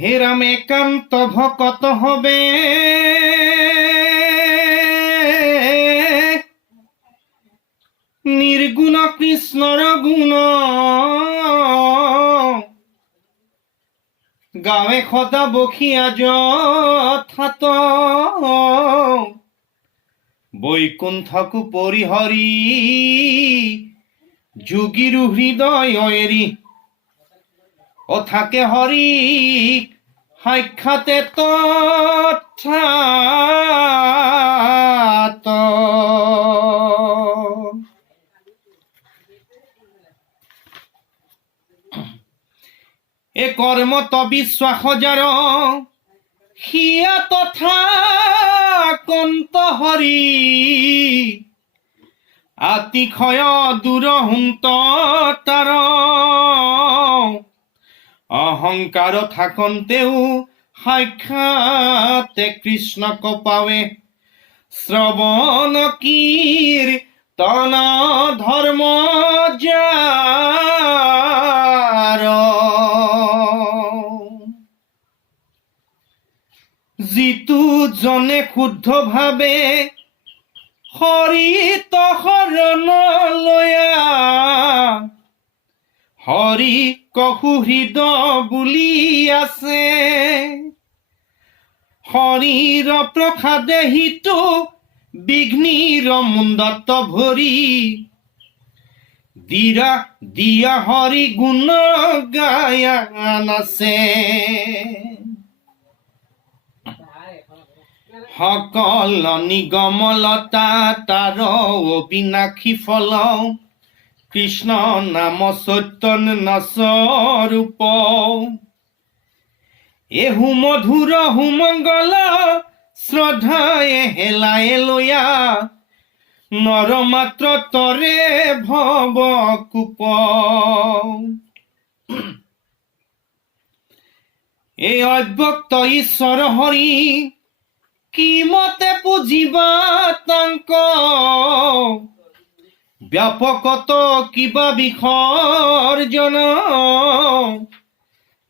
হে ৰাম একান্ত ভকত হবে নিৰ্গুণ কৃষ্ণৰ গুণ গাৱে সদা বসিয়া যথাত বৈকুণ্ঠকু পৰিহৰি যোগীৰু হৃদয় এৰি অথাকে হৰি সাক্ষাতে তথাত এ কৰ্মত বিশ্বাস যাৰ সিয়া তথা কন্ত হৰি আতিশয় দূৰ হুন্ত তাৰ অহংকাৰ থাকন্তেও সাক্ষাতে কৃষ্ণক পাৱে শ্ৰৱণ কীৰ্তন ধৰ্ম যাৰ যিটো জনে শুদ্ধ ভাৱে হৰিত শৰণ লয়া হৰি কহুহৃদ বুলি আছে হৰিৰ প্ৰসাদে হিতু বিঘ্নিৰ মুণ্ডত ভৰি দিয়া হৰি গুণ গায়া নাচে সকল নিগমলতা তাৰ অবিনাশী ফল কৃষ্ণ নাম চৈতন্য স্বৰূপ এহু মধুৰ সুমংগল শ্ৰদ্ধায়ে হেলায়ে লয়া নৰ মাত্ৰ তৰে ভৱ কূপ এই অব্যক্ত ঈশ্বৰ হৰি কি মতে পুজিবা তাংক ব্যাপকত কিবা বিসৰ্জন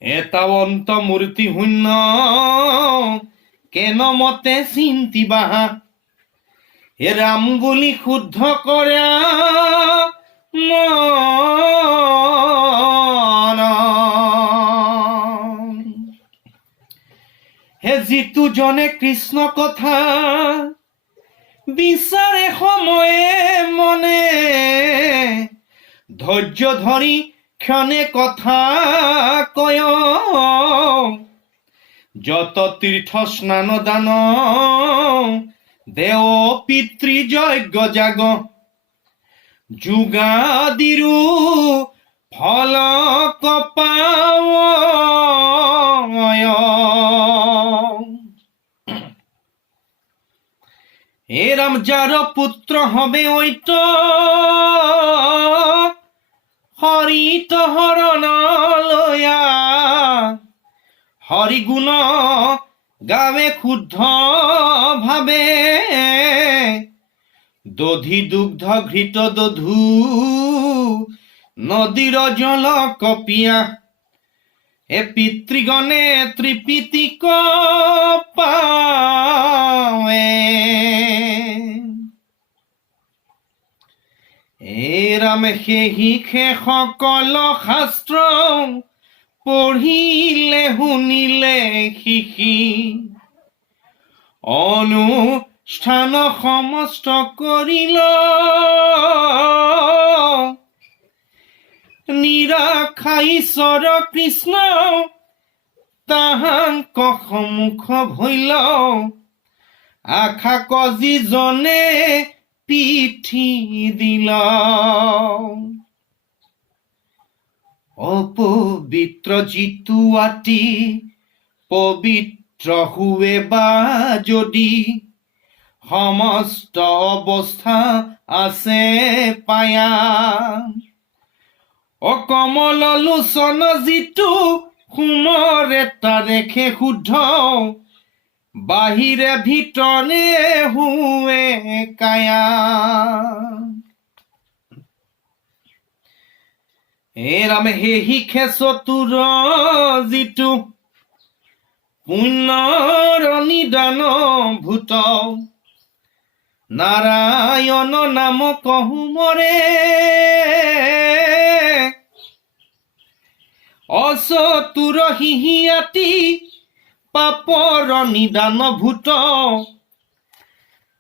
এটা অন্ত মূৰ্তি শূন্য কেন মতে চিন্তিবা হে ৰাম বুলি শুদ্ধ কৰা মন হে যিটো জনে কৃষ্ণ কথা বিচাৰে সময়ে মনে ধৈৰ্য ধৰি ক্ষণে কথা কয় যত তীৰ্থ স্নান দান দেও পিতৃ যজ্ঞ যাগ যুগাদিৰো ফল কপায় হে রাম যার পুত্র হবে ঐত হরিত হরণ লয়া হরি গুণ গাবে শুদ্ধ ভাবে দধি দুগ্ধ ঘৃত দধু নদীর জল কপিয়া এ পিতৃগণে ত্রিপিতিক পাৱে হে ৰাম সেহি সকল শাস্ত্ৰ পঢ়িলে শুনিলে শিকি অনুষ্ঠান সমস্ত কৰিল নিৰাশা ঈশ্বৰ কৃষ্ণ তাহাঙ্ক সন্মুখ ভৈল আশা কজি জনে পিঠি দিল অপবিত্ৰ যিটো আতি পবিত্ৰ হুৱে বা যদি সমস্ত অৱস্থা আছে পায়া অকমল লোচন যিটো সুমৰে তাৰেখে শুদ্ধ বাহিৰে ভিতৰে হুৱে কায়া হে ৰাম হে শিখে চতুৰ যিটো পুণ্যৰ নিদান ভূত নাৰায়ণ নাম কহু মৰে অচতুৰ হিহিয়াতি পাপৰ নিদান ভূত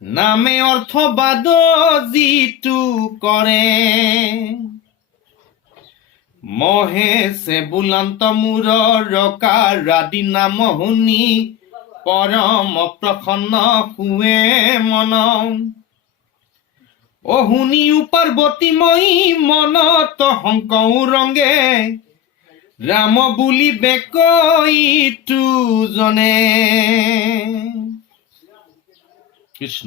নামে অৰ্থবাদ যিটো কৰে মহেশে বুলান্ত মূৰৰ কাৰাদি নাম শুনি পৰম প্ৰসন্ন শুৱে মন শুনি পাৰ্বতীময়ী মনত শংকৌ ৰংগে ৰাম বুলি বেকইটো জনে কৃষ্ণ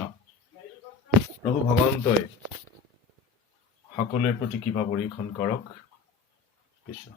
প্ৰভু ভগৱন্তই সকলোৰে প্ৰতি কৃপা পৰীক্ষণ কৰক কৃষ্ণ।